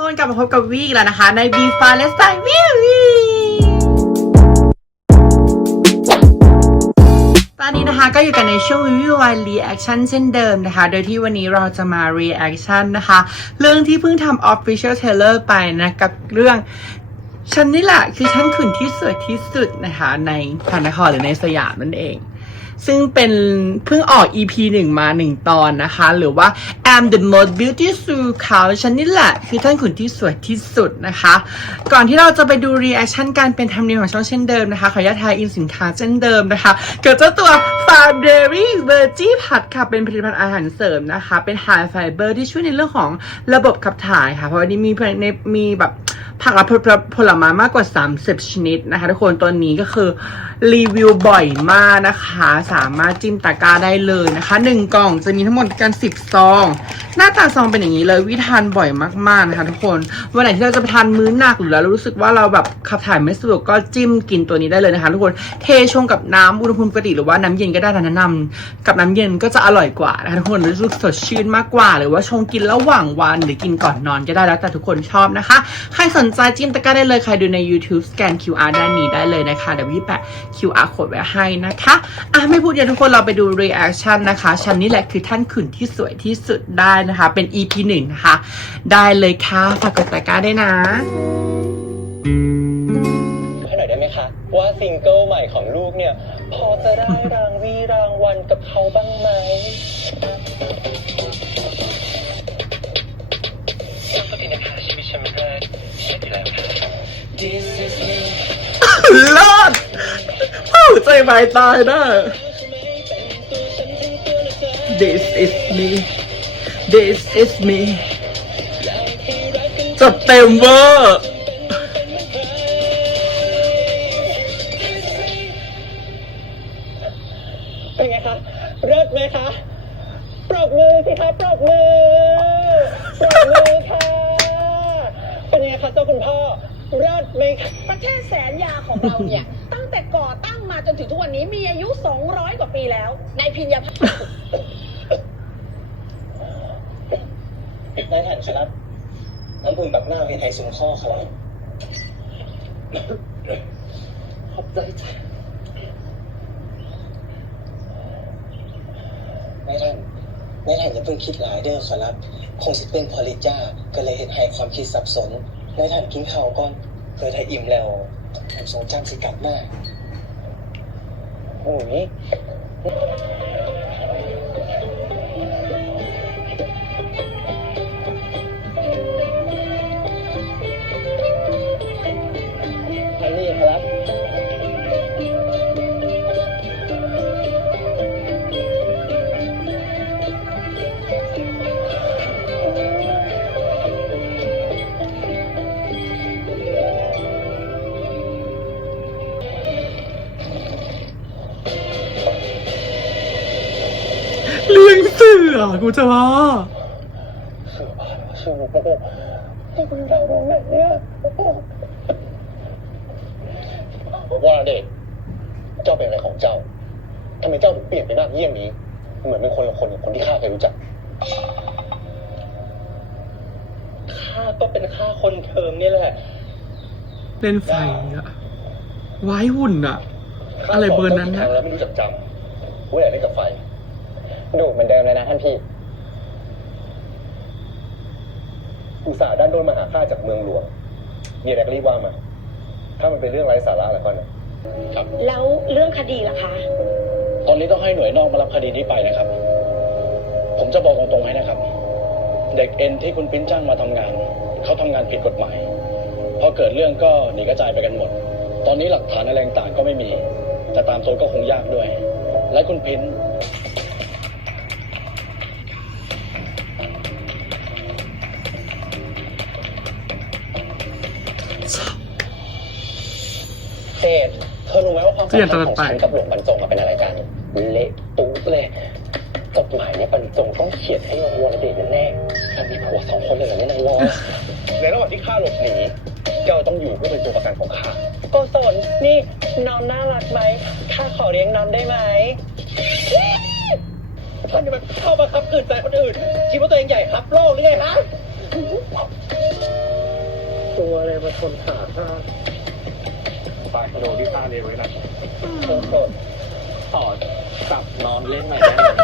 คนกลับมาพบกับวีอีกแล้วนะคะ ใน b ีฟาเลสไตน์วิวตอนนี้นะคะก็อยู่กันในช่วงวิววายรีแอคชั่นเช่นเดิมนะคะ โดยที่วันนี้เราจะมารีแอคชั่นนะคะ เรื่องที่เพิ่งทำ Official Trailer ไปนะ กับเรื่องฉันนี่แหละคือฉันขุนที่สวยที่สุดนะคะ ในพระนครหรือในสยามนั่นเอง ซึ่งเป็นเพิ่งออก EP หนึ่งมาหนึ่งตอนนะคะ หรือว่า I'm the most beautiful เขาฉันนี่แหละ คือท่านขุนที่สวยที่สุดนะคะ ก่อนที่เราจะไปดูรีแอคชั่นการเป็นธรรมเนียมของช่องเช่นเดิมนะคะ ขออนุญาตทายอินสินค้าเช่นเดิมนะคะเกิดเจ้าตัว f a r d a i r y v e r g i ผัดค่ะ เป็นผลิตภัณฑ์อาหารเสริมนะคะ เป็น High Fiber ที่ช่วยในเรื่องของระบบขับถ่ายค่ะ เพราะวันนี้มีในมีแบบ ผักและผลไม้มากกว่า 30 ชนิดนะคะ ทุกคนตัวนี้ก็คือรีวิวบ่อยมากนะคะ สามารถจิ้มตะกร้าได้เลยนะคะ 1 กล่องจะมีทั้งหมดกัน 10 ซอง หน้าตาซองเป็นอย่างนี้เลยวิทานบ่อยมากๆนะคะ ทุกคนวันไหนที่เราจะไปทานมื้อหนักหรือเรารู้สึกว่าเราแบบขับถ่ายไม่สะดวกก็จิ้มกินตัวนี้ได้เลยนะคะทุกคนเทชงกับน้ำอุณหภูมิปกติหรือว่าน้ำเย็นก็ได้แต่แนะนำกับน้ำเย็นก็จะอร่อยกว่านะคะทุกคนรู้สึกสดชื่นมากกว่า หรือว่าชงกินระหว่างวันหรือกินก่อนนอนก็ได้แล้วแต่ทุกคนชอบนะคะใครสนใจจิ้มตะกร้าได้เลยใครดูใน YouTube สแกน QR ด้านนี้ได้เลยนะคะ เดี๋ยวพี่แปะ QR code ไว้ให้นะคะ อะไม่พูดเยอะทุกคนเราไปดู reaction นะคะฉันนี่แหละคือท่านขุนที่สวยที่สุดได้นะคะ เป็น EP หนึ่งนะคะ ได้เลยค่ะฝากกดตะกร้าด้วยนะให้หน่อยได้ไหมคะ ว่าซิงเกิลใหม่ของลูกเนี่ย พอจะได้รางวีรางวัลกับเขาบ้างไหมสวัสดีนะคะชีวิตฉันแรก ล้วค่ะ This is me เลิศใจไม่ตายนะ This is me This is me จัดเต็มเวอร์เป็นไงคะเลิศไหมคะปรบมือสิคะปรบมือปรบมือค่ะ คะเจ้าคุณพ่อเลิศไหมคะประเทศแสนยาของเราเนี่ย ตั้งแต่ก่อตั้งมาจนถึงทุกวันนี้มีอายุ 200 กว่าปีแล้วนายพิญญาพัฒน์นายฐานครับน้ำอุ่นแบบหน้าเวทไทยสูงข้อเขาขอบใจจ้ะนายท่านนายท่านอย่าเพิ่งคิดหลายเด้อขอรับ คงสิเป็นพอลิจ้าก็เลยเห็นให้ความคิดสับสน นายท่านกินข้าวก่อนเพื่อถ้าอิ่มแล้วผมทรงจังสิกลับมาโอ้ย เรื่องเสือกูจะว่าชื่อบ้านสือหมูโป๊ะจะเป็นดาวดวงไหนเนี่ยว่าเด็กเจ้าเป็นอะไรของเจ้าทำไมเจ้าถึงเปลี่ยนไปมากเยี่ยมนี้ เหมือนเป็นคนละคนกับคนที่ข้าเคยรู้จักข้าก็เป็นข้าคนเทิมนี่แหละเล่นไฟอะไว้หุ่นอะอะไรเบอร์นั้นนะแล้วไม่รู้จักจำเว่าอยเล่นกับไฟ ดูเหมือนเดิมเลยนะท่านพี่ อุตส่าห์ด้านโดนมาหาข้าจากเมืองหลวงมีอะไรก็รีบว่ามา ถ้ามันเป็นเรื่องไร้สาระอะไรก็เนี่ยครับ แล้วเรื่องคดีล่ะคะ ตอนนี้ต้องให้หน่วยนอกมารับคดีนี้ไปนะครับ ผมจะบอกตรงๆให้นะครับ เด็กเอ็นที่คุณปิ้นจ้างมาทำงาน เขาทำงานผิดกฎหมาย พอเกิดเรื่องก็หนีกระจายไปกันหมด ตอนนี้หลักฐานอะไรต่างๆก็ไม่มี จะตามตัวก็คงยากด้วย และคุณปิ้น ษ เธอรู้ไหมว่าความสัมพันธ์ของฉันกับหลวงบรรจงมาเป็นอะไรกัน เละตุ๊บเลยกฎหมายเนี่ยบรรจงต้องเขียนให้วรเดชแน่ๆฉันมีผัวสองคนเลยเหรอเนี่ยนางวอในระหว่างที่ข้าหลบหนีเจ้าต้องอยู่เพื่อเป็นตัวประกันของข้าโกศลนี่น้องน่ารักไหมข้าขอเลี้ยงน้องได้ไหมท่านนี่มันเข้ามาครับขืนใจคนอื่นคิดว่าตัวเองใหญ่ครับโลกหรือไงฮะตัวอะไรมาชนขาข้า ปลาชะโดที่ข้าเลี้ยงไว้นะโทษต่อจับนอนเล่นใหม่ได้ไหม